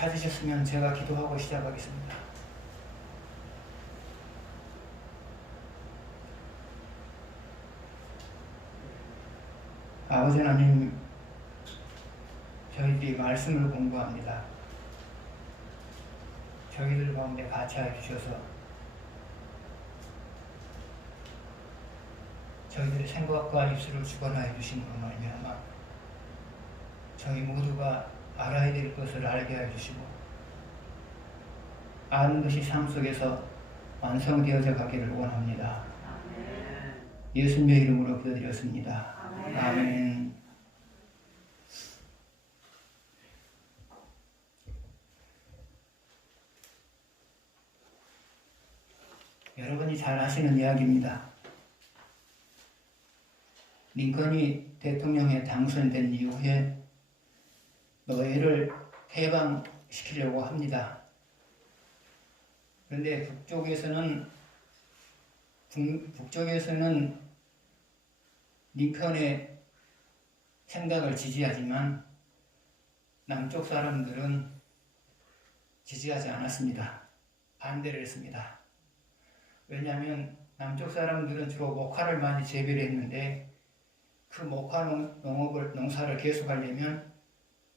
찾으셨으면 제가 기도하고 시작하겠습니다. 아버지 하나님, 저희들이 말씀을 공부합니다. 저희들 가운데 같이 해주셔서 저희들의 생각과 입술을 주관하여 주심으로 말미암아 저희 모두가 알아야 될 것을 알게 하여 주시고 아는 것이 삶 속에서 완성되어져 가기를 원합니다. 예수님의 이름으로 기도드렸습니다. 아멘. 여러분이 잘 아시는 이야기입니다. 링컨이 대통령에 당선된 이후에 노예를 해방시키려고 합니다. 그런데 북쪽에서는 링컨의 생각을 지지하지만 남쪽 사람들은 지지하지 않았습니다. 반대를 했습니다. 왜냐하면 남쪽 사람들은 주로 목화를 많이 재배를 했는데 그 목화 농사를 계속하려면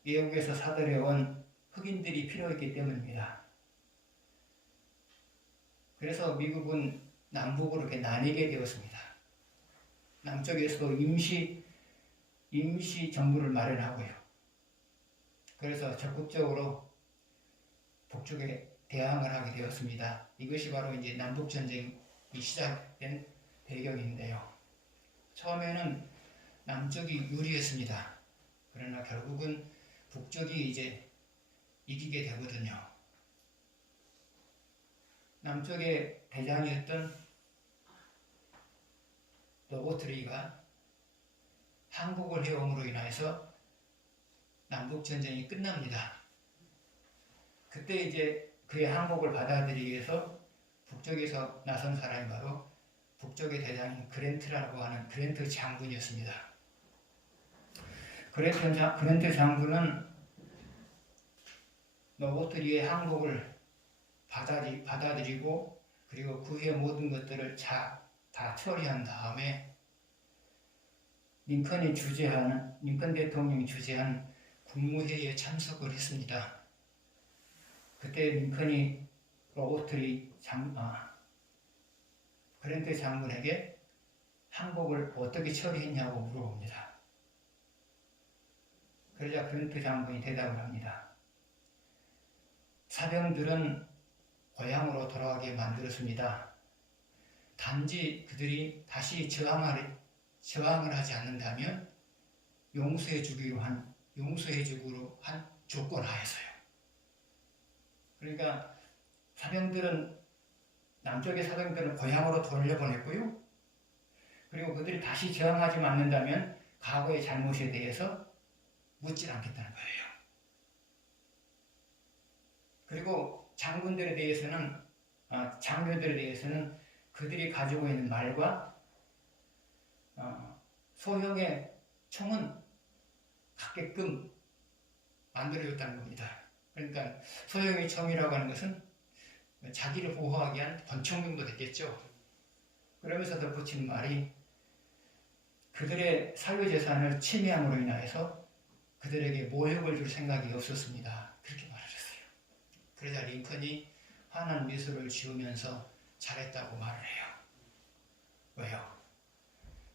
외국에서 사들여온 흑인들이 필요했기 때문입니다. 그래서 미국은 남북으로 이렇게 나뉘게 되었습니다. 남쪽에서도 임시 정부를 마련하고요. 그래서 적극적으로 북쪽에 대항을 하게 되었습니다. 이것이 바로 이제 남북 전쟁이 시작된 배경인데요. 처음에는 남쪽이 유리했습니다. 그러나 결국은 북쪽이 이제 이기게 되거든요. 남쪽의 대장이었던 노보트리가 항복을 해옴으로 인해서 남북 전쟁이 끝납니다. 그때 이제 그의 항복을 받아들이기 위해서 북쪽에서 나선 사람이 바로 북쪽의 대장인 그랜트라고 하는 그랜트 장군이었습니다. 그랜트 장군은 노보트리의 항복을 받아들이고 그리고 그 후에 모든 것들을 다 처리한 다음에 링컨 대통령이 주재한 국무회의에 참석을 했습니다. 그때 링컨이 그랜트 장군에게 항복을 어떻게 처리했냐고 물어봅니다. 그러자 그랜트 장군이 대답을 합니다. 사병들은 고향으로 돌아가게 만들었습니다. 단지 그들이 다시 저항을 하지 않는다면 용서해주기로 한 조건 하에서요. 그러니까 남쪽의 사병들은 고향으로 돌려보냈고요. 그리고 그들이 다시 저항하지 않는다면 과거의 잘못에 대해서 묻지 않겠다는 거예요. 그리고 장군들에 대해서는 그들이 가지고 있는 말과 소형의 총은 갖게끔 만들어줬다는 겁니다. 그러니까 소형의 총이라고 하는 것은 자기를 보호하기 위한 권총 정도 됐겠죠. 그러면서 덧붙이는 말이 그들의 사유재산을 침해함으로 인하여서 그들에게 모욕을 줄 생각이 없었습니다. 그렇게 말하셨어요. 그러자 링컨이 환한 미소를 지으면서 잘했다고 말을 해요. 왜요?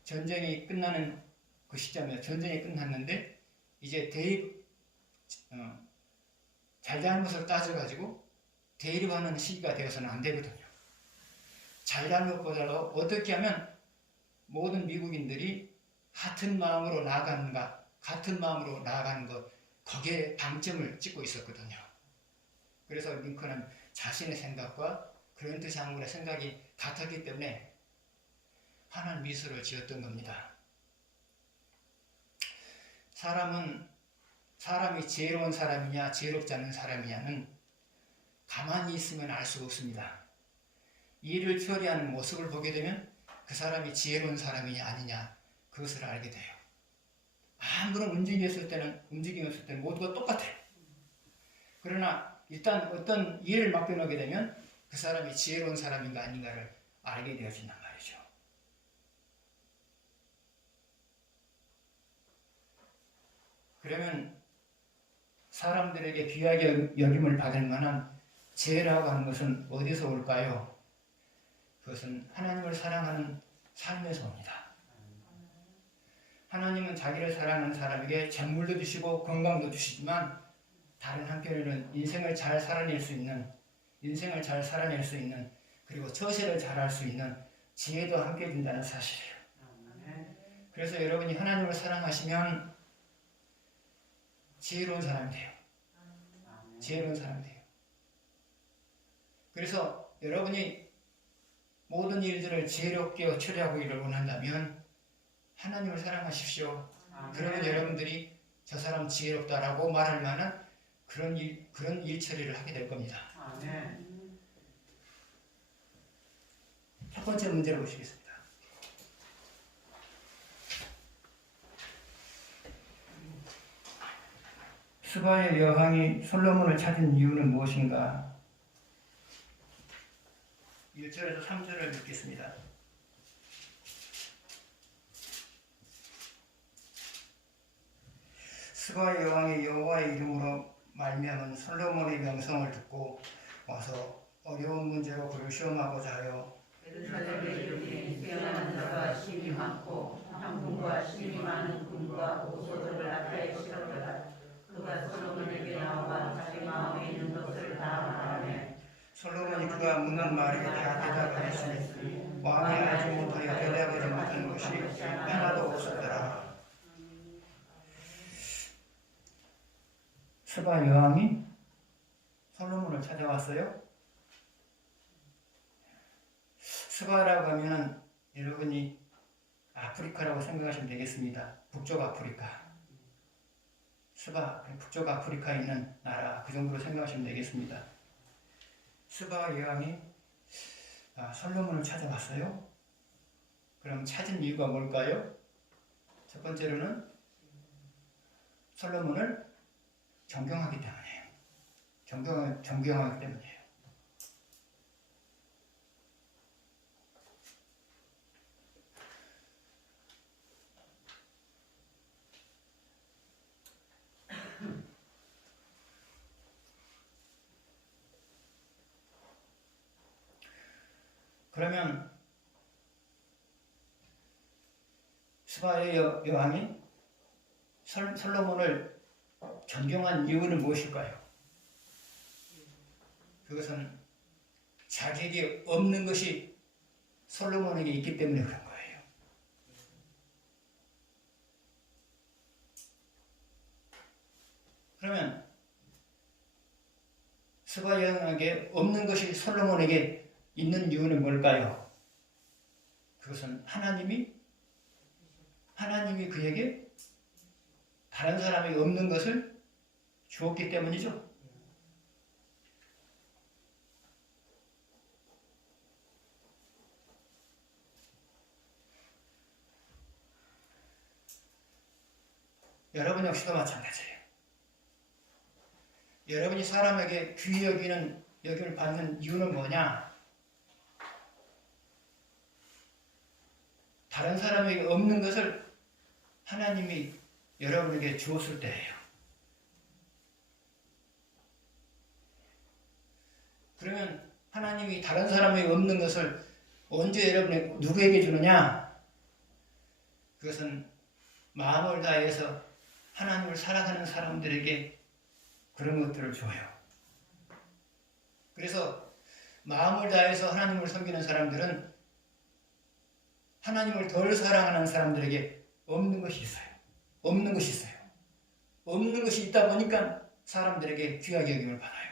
전쟁이 끝나는 그 시점에 전쟁이 끝났는데 이제 잘잘못을 따져가지고 대립하는 시기가 되어서는 안 되거든요. 잘잘못보다도 어떻게 하면 모든 미국인들이 같은 마음으로 나아가는 것 거기에 방점을 찍고 있었거든요. 그래서 링컨은 자신의 생각과 그랜트 장군의 생각이 같았기 때문에 환한 미소를 지었던 겁니다. 사람이 지혜로운 사람이냐 지혜롭지 않은 사람이냐는 가만히 있으면 알 수가 없습니다. 일을 처리하는 모습을 보게 되면 그 사람이 지혜로운 사람이냐 아니냐 그것을 알게 돼요. 아무런 움직임이 없을 때는 모두가 똑같아요. 그러나 일단 어떤 일을 맡겨놓게 되면 그 사람이 지혜로운 사람인가 아닌가를 알게 되어진단 말이죠. 그러면 사람들에게 귀하게 여김을 받을 만한 지혜라고 하는 것은 어디서 올까요? 그것은 하나님을 사랑하는 삶에서 옵니다. 하나님은 자기를 사랑하는 사람에게 재물도 주시고 건강도 주시지만 다른 한편으로는 인생을 잘 살아낼 수 있는 그리고 처세를 잘할 수 있는 지혜도 함께 준다는 사실이에요. 그래서 여러분이 하나님을 사랑하시면 지혜로운 사람이 돼요. 지혜로운 사람이 돼요. 그래서 여러분이 모든 일들을 지혜롭게 처리하기를 원한다면 하나님을 사랑하십시오. 그러면 여러분들이 저 사람 지혜롭다라고 말할 만한 그런 일 처리를 하게 될 겁니다. 첫 번째 문제를 보시겠습니다. 스바의 여왕이 솔로몬을 찾은 이유는 무엇인가? 1절에서 3절을 읽겠습니다. 스바의 여왕이 여호와의 이름으로 말미암은 솔로몬의 명성을 듣고 와서 어려운 문제로 그를 시험하고자 하여 예루살렘의 이름이 뛰어난 자가 심이 많고 향품과 심이 많은 금과 오소들을 앞에 실었더라. 그가 솔로몬에게 나와 자기 마음에 있는 것을 다 말하며 솔로몬이 그가 묻는 말에 다 대답하였으니 왕이 알지 못하여 대답하지 못하는 것이 하나도 없었더라. 스바 여왕이 솔로몬을 찾아왔어요. 스바라고 하면 여러분이 아프리카라고 생각하시면 되겠습니다. 북쪽 아프리카. 스바, 북쪽 아프리카에 있는 나라, 그 정도로 생각하시면 되겠습니다. 스바 여왕이 솔로몬을 찾아왔어요. 그럼 찾은 이유가 뭘까요? 첫 번째로는 솔로몬을 존경하기 때문이에요. 존경하기 때문이에요. 그러면 스바의 여왕이 솔로몬을 존경한 이유는 무엇일까요? 그것은 자기에게 없는 것이 솔로몬에게 있기 때문에 그런 거예요. 그러면 스바 여왕에게 없는 것이 솔로몬에게 있는 이유는 뭘까요? 그것은 하나님이 그에게 다른 사람에게 없는 것을 주었기 때문이죠. 여러분 역시도 마찬가지예요. 여러분이 사람에게 귀히 여김을 받는 이유는 뭐냐? 다른 사람에게 없는 것을 하나님이 여러분에게 주었을 때예요. 그러면 하나님이 다른 사람에게 없는 것을 언제 누구에게 주느냐? 그것은 마음을 다해서 하나님을 사랑하는 사람들에게 그런 것들을 줘요. 그래서 마음을 다해서 하나님을 섬기는 사람들은 하나님을 덜 사랑하는 사람들에게 없는 것이 있어요. 없는 것이 있다 보니까 사람들에게 귀하게 여김을 받아요.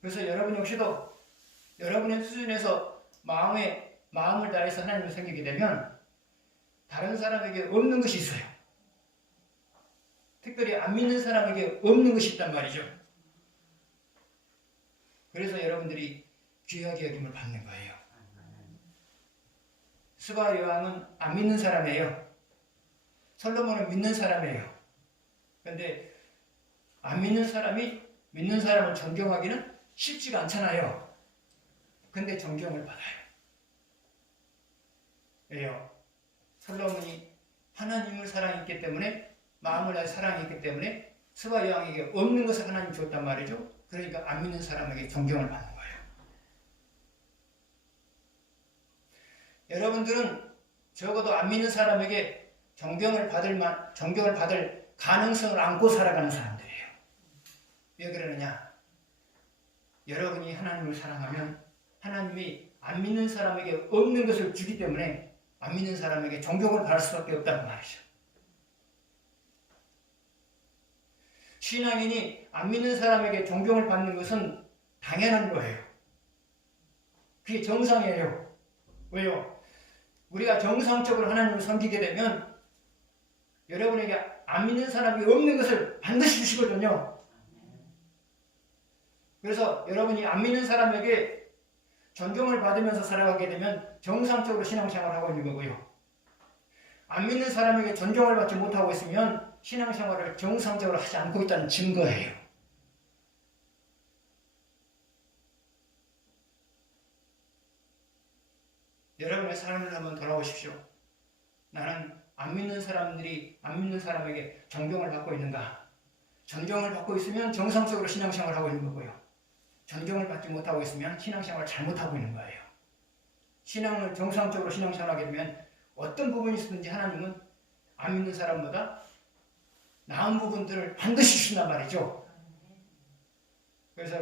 그래서 여러분 역시도 여러분의 수준에서 마음을 다해서 하나님을 섬기게 되면 다른 사람에게 없는 것이 있어요. 특별히 안 믿는 사람에게 없는 것이 있단 말이죠. 그래서 여러분들이 귀하게 여김을 받는 거예요. 스바 여왕은 안 믿는 사람이에요. 솔로몬은 믿는 사람이에요. 그런데 안 믿는 사람이 믿는 사람을 존경하기는 쉽지가 않잖아요. 근데 존경을 받아요. 왜요? 솔로몬이 하나님을 사랑했기 때문에, 마음을 다해 사랑했기 때문에 스바 여왕에게 없는 것을 하나님 줬단 말이죠. 그러니까 안 믿는 사람에게 존경을 받는 거예요. 여러분들은 적어도 안 믿는 사람에게 존경을 받을 가능성을 안고 살아가는 사람들이에요. 왜 그러느냐? 여러분이 하나님을 사랑하면 하나님이 안 믿는 사람에게 없는 것을 주기 때문에 안 믿는 사람에게 존경을 받을 수밖에 없다는 말이죠. 신앙인이 안 믿는 사람에게 존경을 받는 것은 당연한 거예요. 그게 정상이에요. 왜요? 우리가 정상적으로 하나님을 섬기게 되면 여러분에게 안 믿는 사람이 없는 것을 반드시 주시거든요. 그래서 여러분이 안 믿는 사람에게 존경을 받으면서 살아가게 되면 정상적으로 신앙생활을 하고 있는 거고요. 안 믿는 사람에게 존경을 받지 못하고 있으면 신앙생활을 정상적으로 하지 않고 있다는 증거예요. 여러분의 삶을 한번 돌아보십시오. 나는 안 믿는 사람에게 존경을 받고 있는가? 존경을 받고 있으면 정상적으로 신앙생활을 하고 있는 거고요. 존경을 받지 못하고 있으면 신앙생활을 잘못하고 있는 거예요. 신앙을 정상적으로 신앙생활하게 되면 어떤 부분이 있든지 하나님은 안 믿는 사람보다 나은 부분들을 반드시 주신단 말이죠. 그래서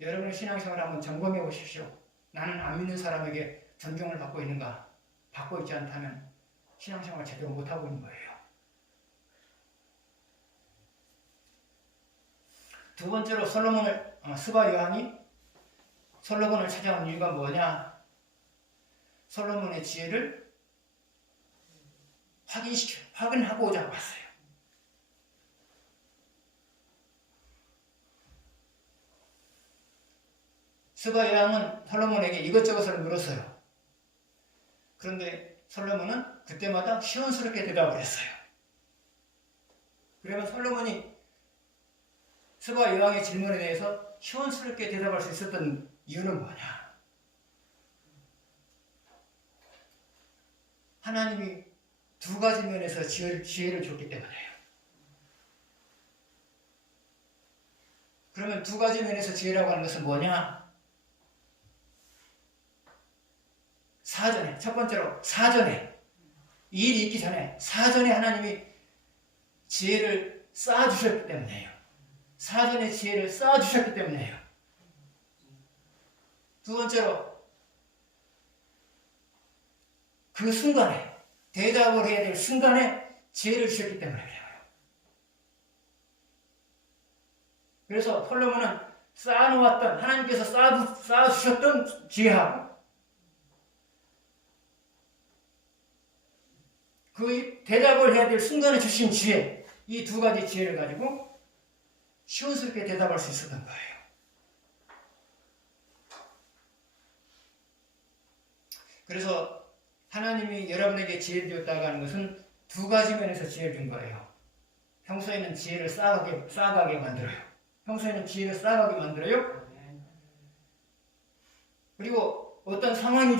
여러분의 신앙생활을 한번 점검해 보십시오. 나는 안 믿는 사람에게 존경을 받고 있는가? 받고 있지 않다면 신앙생활을 제대로 못하고 있는 거예요. 두 번째로 스바 여왕이 솔로몬을 찾아온 이유가 뭐냐? 솔로몬의 지혜를 확인하고자 왔어요. 스바 여왕은 솔로몬에게 이것저것을 물었어요. 그런데 솔로몬은 그때마다 시원스럽게 대답을 했어요. 그러면 솔로몬이 스바 여왕의 질문에 대해서 시원스럽게 대답할 수 있었던 이유는 뭐냐? 하나님이 두 가지 면에서 지혜를 줬기 때문에요. 그러면 두 가지 면에서 지혜라고 하는 것은 뭐냐? 첫 번째로 사전에, 일이 있기 전에 사전에 하나님이 지혜를 쌓아주셨기 때문에요. 사전에 지혜를 쌓아주셨기 때문에요. 두 번째로 그 순간에, 대답을 해야 될 순간에 지혜를 주셨기 때문에 그래요. 그래서 솔로몬은 쌓아놓았던, 하나님께서 쌓아주셨던 지혜하고 그 대답을 해야 될 순간에 주신 지혜, 이 두 가지 지혜를 가지고 시원스럽게 대답할 수 있었던 거예요. 그래서 하나님이 여러분에게 지혜를 줬다고 하는 것은 두 가지 면에서 지혜를 준 거예요. 평소에는 지혜를 쌓아가게 만들어요. 그리고 어떤 상황이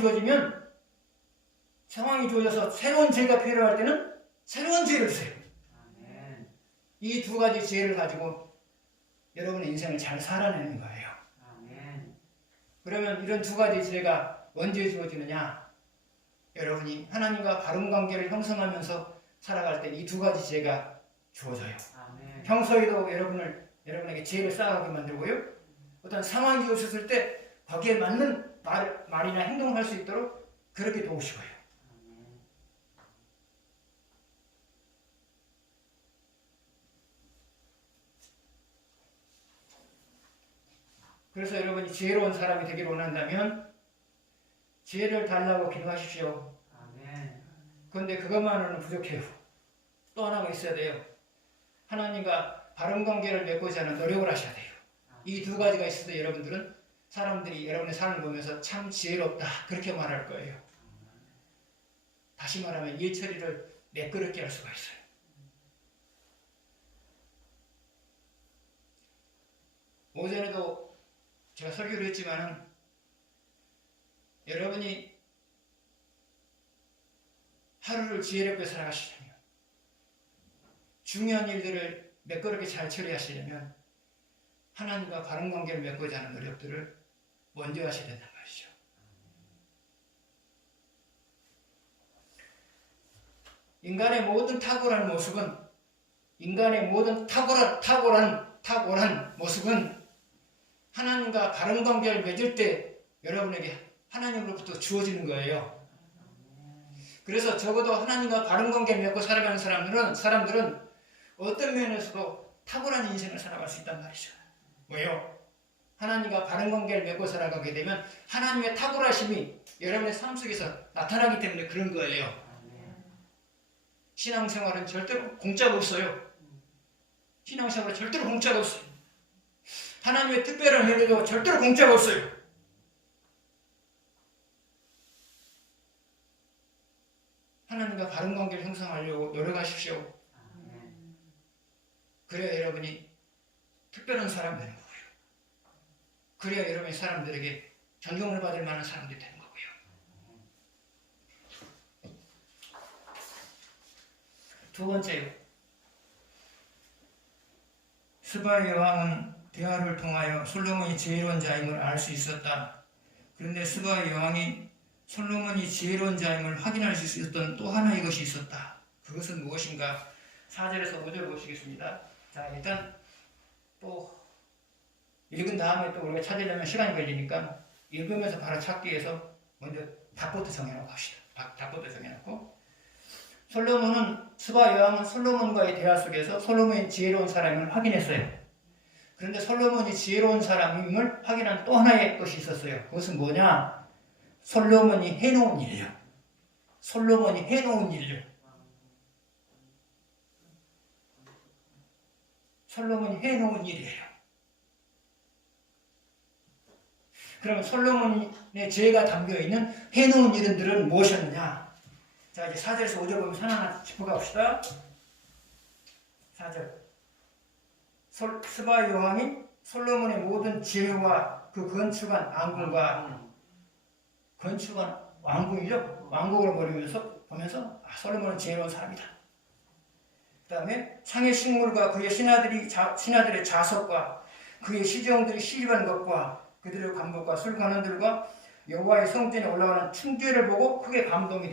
주어져서 새로운 지혜가 필요할 때는 새로운 지혜를 주세요. 이 두 가지 지혜를 가지고 여러분의 인생을 잘 살아내는 거예요. 그러면 이런 두 가지 지혜가 언제 주어지느냐? 여러분이 하나님과 바른 관계를 형성하면서 살아갈 때 이 두 가지 지혜가 주어져요. 평소에도 여러분에게 지혜를 쌓아가게 만들고요. 어떤 상황이 오셨을 때 거기에 맞는 말이나 행동을 할 수 있도록 그렇게 도우시고요. 그래서 여러분이 지혜로운 사람이 되기를 원한다면 지혜를 달라고 기도하십시오. 그런데 그것만으로는 부족해요. 또 하나가 있어야 돼요. 하나님과 바른 관계를 맺고자 하는 노력을 하셔야 돼요. 이 두 가지가 있을 때 여러분들은 사람들이 여러분의 삶을 보면서 참 지혜롭다 그렇게 말할 거예요. 다시 말하면 일 처리를 매끄럽게 할 수가 있어요. 오전에도 제가 설교를 했지만은 여러분이 하루를 지혜롭게 살아가시려면, 중요한 일들을 매끄럽게 잘 처리하시려면 하나님과 바른 관계를 맺고자 하는 노력들을 먼저 하셔야 된단 말이죠. 인간의 모든 탁월한 모습은, 인간의 모든 탁월한 모습은 하나님과 바른 관계를 맺을 때 여러분에게 하나님으로부터 주어지는 거예요. 그래서 적어도 하나님과 바른 관계를 맺고 살아가는 사람들은 어떤 면에서도 탁월한 인생을 살아갈 수 있단 말이죠. 왜요? 하나님과 바른 관계를 맺고 살아가게 되면 하나님의 탁월하심이 여러분의 삶 속에서 나타나기 때문에 그런 거예요. 신앙생활은 절대로 공짜가 없어요. 신앙생활은 절대로 공짜가 없어요. 하나님의 특별한 은혜도 절대로 공짜가 없어요. 하나님과 바른 관계를 형성하려고 노력하십시오. 그래야 여러분이 특별한 사람이 되는 거고요. 그래야 여러분이 사람들에게 존경을 받을 만한 사람들이 되는 거고요. 두 번째요. 스바의 여왕은 대화를 통하여 솔로몬이 지혜로운 자임을 알 수 있었다. 그런데 스바의 여왕이 솔로몬이 지혜로운 자임을 확인할 수 있었던 또 하나의 것이 있었다. 그것은 무엇인가? 4절에서 5절 보시겠습니다. 자, 일단 또 읽은 다음에 또 우리가 찾으려면 시간이 걸리니까 읽으면서 바로 찾기 위해서 먼저 답부터 정해놓고 합시다. 답부터 정해놓고, 스바 여왕은 솔로몬과의 대화 속에서 솔로몬이 지혜로운 사람임을 확인했어요. 그런데 솔로몬이 지혜로운 사람임을 확인한 또 하나의 것이 있었어요. 그것은 뭐냐? 솔로몬이 해놓은 일이에요. 솔로몬이 해놓은 일이에요. 솔로몬이 해놓은 일이에요. 그러면 솔로몬의 지혜가 담겨있는 해놓은 일들은 무엇이었느냐? 자, 이제 4절에서 5절 보면 하나하나 짚어갑시다. 4절. 스바 여왕이 솔로몬의 모든 지혜와 그 건축한 왕궁이죠. 왕국을 보면서 솔로몬은 지혜로운 사람이다. 그 다음에 상의 식물과 그의 신하들의 자석과 그의 시정들이 시집한 것과 그들의 감독과 술관원들과 여호와의 성전에 올라가는 층죄를 보고 크게 감동이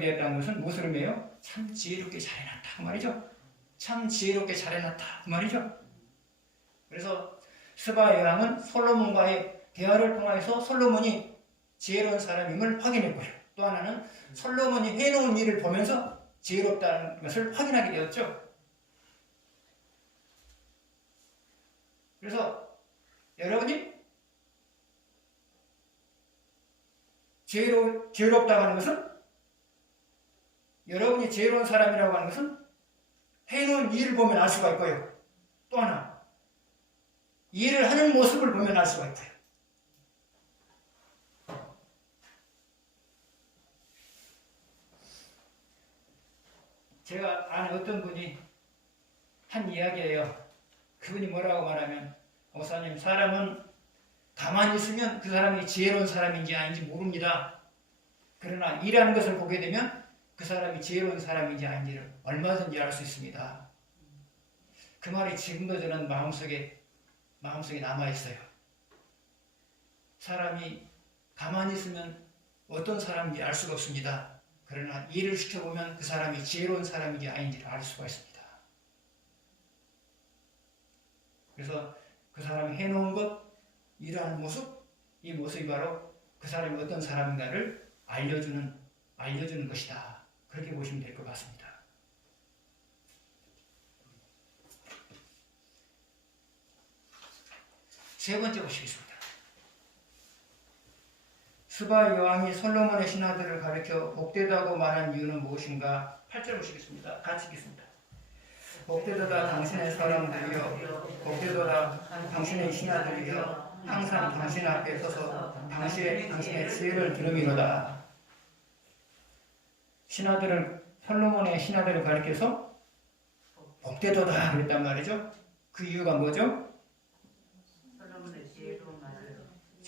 되었다는 것은 무엇을 의미해요? 참 지혜롭게 잘해놨다 그 말이죠. 참 지혜롭게 잘해놨다 그 말이죠. 그래서 스바 여왕은 솔로몬과의 대화를 통해서 솔로몬이 지혜로운 사람임을 확인했고요. 또 하나는 솔로몬이 해놓은 일을 보면서 지혜롭다는 것을 확인하게 되었죠. 그래서 여러분이 지혜롭다고 하는 것은, 여러분이 지혜로운 사람이라고 하는 것은 해놓은 일을 보면 알 수가 있고요. 또 하나, 일을 하는 모습을 보면 알 수가 있고요. 제가 아는 어떤 분이 한 이야기예요. 그분이 뭐라고 말하면, 목사님, 사람은 가만히 있으면 그 사람이 지혜로운 사람인지 아닌지 모릅니다. 그러나 일하는 것을 보게 되면 그 사람이 지혜로운 사람인지 아닌지를 얼마든지 알 수 있습니다. 그 말이 지금도 저는 마음속에 남아있어요. 사람이 가만히 있으면 어떤 사람인지 알 수가 없습니다. 그러나 일을 시켜보면 그 사람이 지혜로운 사람인지 아닌지를 알 수가 있습니다. 그래서 그 사람이 해놓은 것, 일하는 모습, 이 모습이 바로 그 사람이 어떤 사람인가를 알려주는 것이다. 그렇게 보시면 될 것 같습니다. 세 번째 보시겠습니다. 스바 여왕이 솔로몬의 신하들을 가리켜 복되다고 말한 이유는 무엇인가? 8절 보시겠습니다. 같이 읽겠습니다. 복되도다 당신의 사람들이여, 복되도다 당신의 신하들이여, 항상 당신 앞에 서서 당신의 지혜를 들음이로다. 솔로몬의 신하들을 가리켜서 복되도다 그랬단 말이죠. 그 이유가 뭐죠?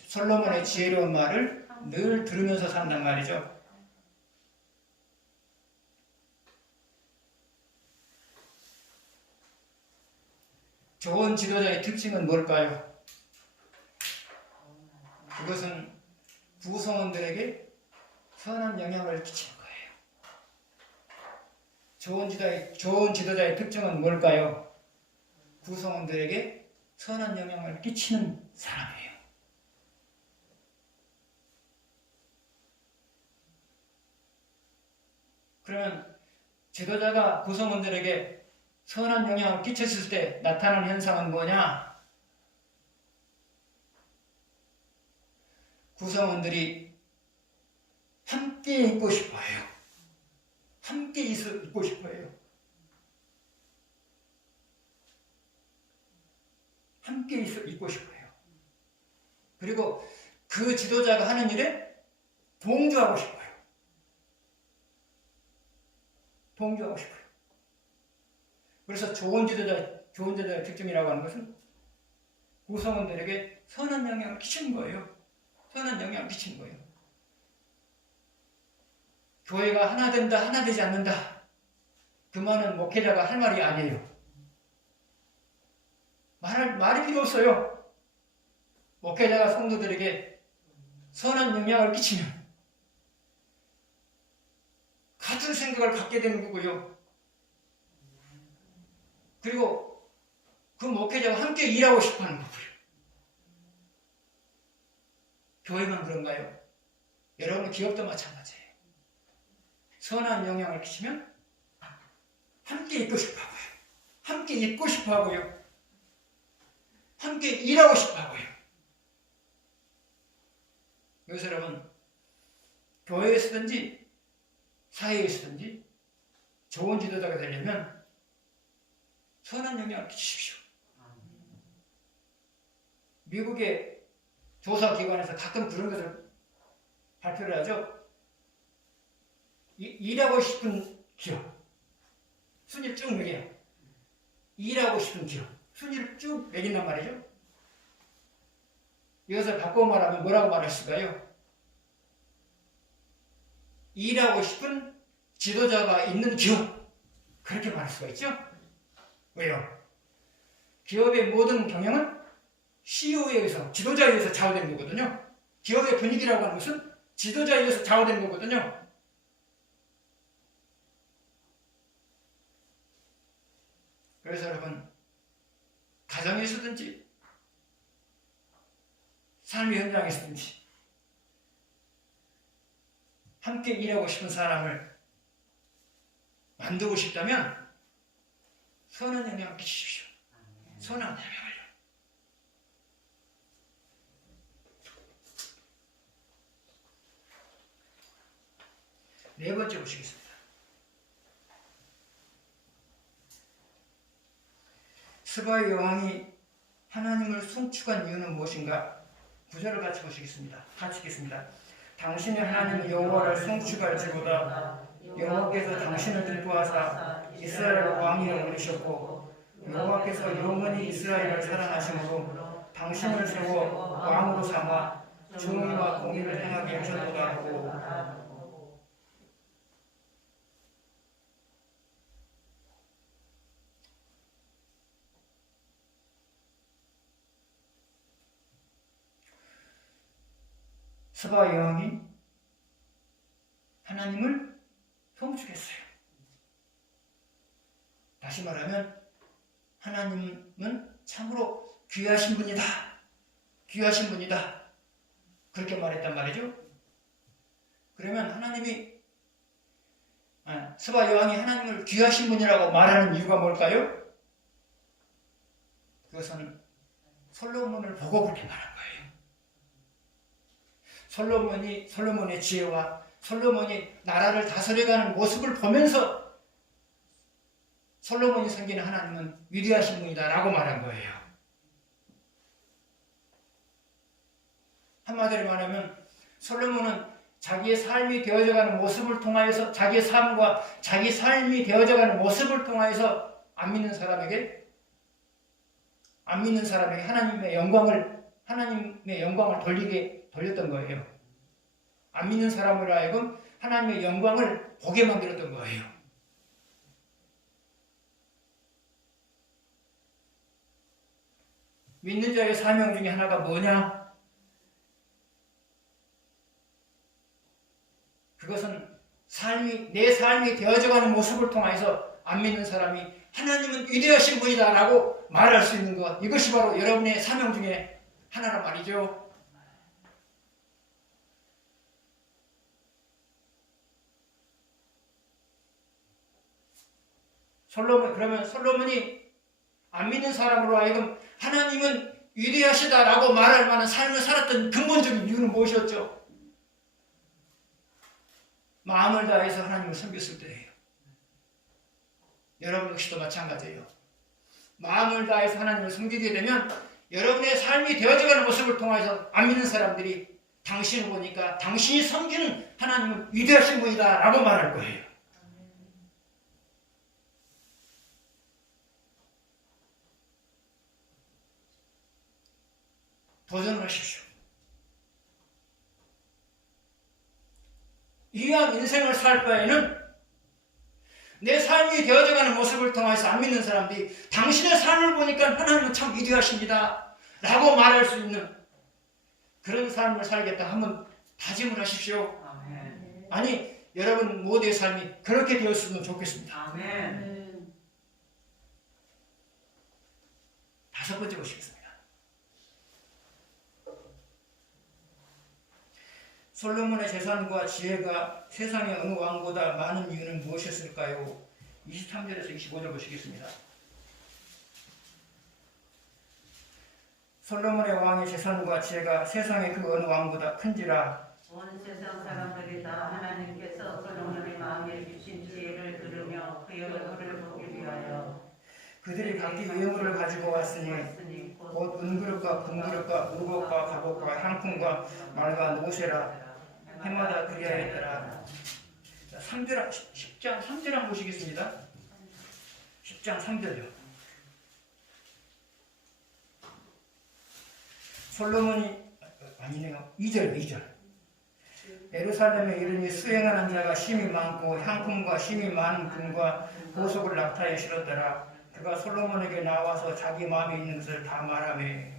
솔로몬의 지혜로운 말을 늘 들으면서 산단 말이죠. 좋은 지도자의 특징은 뭘까요? 그것은 구성원들에게 선한 영향을 끼치는 거예요. 좋은 지도자의 특징은 뭘까요? 구성원들에게 선한 영향을 끼치는 사람이에요. 그러면 지도자가 구성원들에게 선한 영향을 끼쳤을 때 나타나는 현상은 뭐냐? 구성원들이 함께 있고 싶어해요. 함께 있고 싶어해요. 함께 있고 싶어해요. 그리고 그 지도자가 하는 일에 동조하고 싶어요. 동조하고 싶어요. 그래서 좋은 지도자의 특징이라고 하는 것은 구성원들에게 선한 영향을 끼치는 거예요. 선한 영향을 끼치는 거예요. 교회가 하나 된다, 하나 되지 않는다. 그 말은 목회자가 할 말이 아니에요. 말이 필요 없어요. 목회자가 성도들에게 선한 영향을 끼치면 같은 생각을 갖게 되는 거고요. 그리고 그 목회자가 함께 일하고 싶어 하는 거고요. 교회만 그런가요? 여러분 기업도 마찬가지예요. 선한 영향을 끼치면 함께 있고 싶어 하고요. 함께 있고 싶어 하고요. 함께 일하고 싶어 하고요. 그래서 여러분 교회에 있든지 사회에 있든지 좋은 지도자가 되려면 선한 영향을 끼치십시오. 미국의 조사기관에서 가끔 그런 것을 발표를 하죠. 일하고 싶은 기업 순위를 쭉 매겨요. 일하고 싶은 기업 순위를 쭉 매긴단 말이죠. 이것을 바꿔 말하면 뭐라고 말할 수가요? 일하고 싶은 지도자가 있는 기업 그렇게 말할 수가 있죠. 왜요? 기업의 모든 경영은 CEO에 의해서 지도자에 의해서 좌우되는 거거든요. 기업의 분위기라고 하는 것은 지도자에 의해서 좌우되는 거거든요. 그래서 여러분 가정에 있든지 삶의 현장에 있든지 함께 일하고 싶은 사람을 만들고 싶다면 선한 영향을 끼치십시오. 선한 영향을요. 네 번째 보시겠습니다. 스바의 여왕이 하나님을 송축한 이유는 무엇인가? 9절을 같이 보시겠습니다. 같이 읽겠습니다. 당신의 하나님 여호와를 송축할지보다 여호와께서 당신을 기뻐하사 이스라엘 왕이라 부르셨고 여호와께서 영원히 이스라엘을 사랑하심으로 당신을 세워 왕으로 삼아 정의와 공의를 행하게 하셨도다 하고 스바 여왕이 하나님을 송축했어요. 다시 말하면 하나님은 참으로 귀하신 분이다. 귀하신 분이다. 그렇게 말했단 말이죠. 그러면 하나님이 스바 여왕이 하나님을 귀하신 분이라고 말하는 이유가 뭘까요? 그것은 솔로몬을 보고 그렇게 말한 거예요. 솔로몬의 지혜와 솔로몬이 나라를 다스려가는 모습을 보면서 솔로몬이 섬기는 하나님은 위대하신 분이다 라고 말한 거예요. 한마디로 말하면 솔로몬은 자기의 삶이 되어져가는 모습을 통하여서 자기의 삶과 자기 삶이 되어져가는 모습을 통하여서 안 믿는 사람에게 하나님의 영광을 돌렸던 거예요. 안 믿는 사람으로 하여금 하나님의 영광을 보게 만들었던 거예요. 믿는 자의 사명 중에 하나가 뭐냐? 그것은 내 삶이 되어져가는 모습을 통해서 안 믿는 사람이 하나님은 위대하신 분이다 라고 말할 수 있는 것, 이것이 바로 여러분의 사명 중에 하나란 말이죠. 그러면 솔로몬이 안 믿는 사람으로 하여금 하나님은 위대하시다라고 말할 만한 삶을 살았던 근본적인 이유는 무엇이었죠? 마음을 다해서 하나님을 섬겼을 때예요. 여러분 역시도 마찬가지예요. 마음을 다해서 하나님을 섬기게 되면 여러분의 삶이 되어져가는 모습을 통해서 안 믿는 사람들이 당신을 보니까 당신이 섬기는 하나님은 위대하신 분이다 라고 말할 거예요. 도전하십시오. 이왕 인생을 살 바에는 내 삶이 되어져가는 모습을 통해서 안 믿는 사람들이 당신의 삶을 보니까 하나님은 참 위대하십니다 라고 말할 수 있는 그런 삶을 살겠다 한번 다짐을 하십시오. 아멘. 아니 여러분 모두의 삶이 그렇게 되었으면 좋겠습니다. 아멘. 다섯 번째 보시겠습니다. 솔로몬의 재산과 지혜가 세상의 어느 왕보다 많은 이유는 무엇이었을까요? 23절에서 25절 보시겠습니다. 솔로몬의 왕의 재산과 지혜가 세상의 그 어느 왕보다 큰지라. 온 세상 사람들이 다 하나님께서 솔로몬의 마음에 주신 지혜를 들으며 그의 얼굴을 보기 위하여 그들이 각기 의무를 가지고 왔으니 곧 은그릇과 금그릇과 우복과 갑옷과 향품과 말과 노새라 해마다 그리하였더라. 10장 3절 보시겠습니다. 10장 3절요. 솔로몬이 아니네요. 2절. 예루살렘에 이르니 수행하는 자가 심히 많고 향품과 심히 많은 금과 보석을 낙타에 실었더라. 그가 솔로몬에게 나와서 자기 마음에 있는 것을 다 말하며.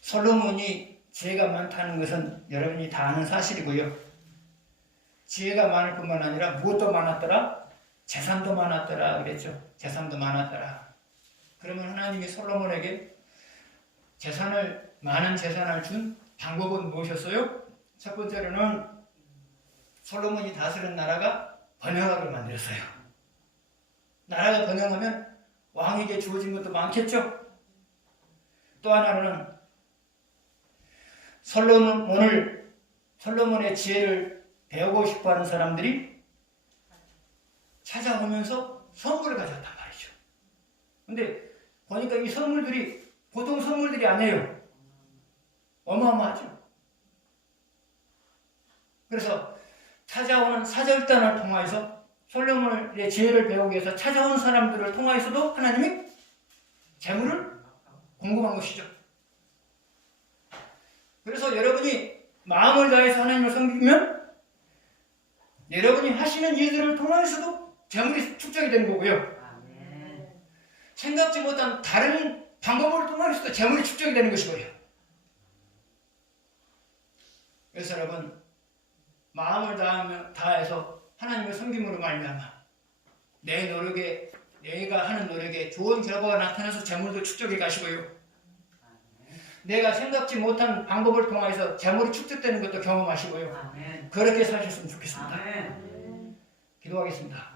솔로몬이 지혜가 많다는 것은 여러분이 다 아는 사실이고요. 지혜가 많을 뿐만 아니라 무엇도 많았더라? 재산도 많았더라 그랬죠. 재산도 많았더라. 그러면 하나님이 솔로몬에게 많은 재산을 준 방법은 무엇이었어요? 첫 번째로는 솔로몬이 다스린 나라가 번영하게 만들었어요. 나라가 번영하면 왕에게 주어진 것도 많겠죠. 또 하나는 솔로몬의 지혜를 배우고 싶어하는 사람들이 찾아오면서 선물을 가져왔단 말이죠. 근데 보니까 이 선물들이 보통 선물들이 아니에요. 어마어마하죠. 그래서 찾아오는 사절단을 통해서 솔로몬의 지혜를 배우기 위해서 찾아온 사람들을 통해서도 하나님이 재물을 공급한 것이죠. 그래서 여러분이 마음을 다해서 하나님을 섬기면 여러분이 하시는 일들을 통해서도 재물이 축적이 되는 거고요. 아멘. 생각지 못한 다른 방법을 통해서도 재물이 축적이 되는 것이고요. 그래서 여러분 마음을 다해서 하나님을 섬김으로 말미암아 내가 하는 노력에 좋은 결과가 나타나서 재물도 축적해 가시고요. 내가 생각지 못한 방법을 통해서 재물이 축적되는 것도 경험하시고요. 아멘. 그렇게 사셨으면 좋겠습니다. 아멘. 기도하겠습니다.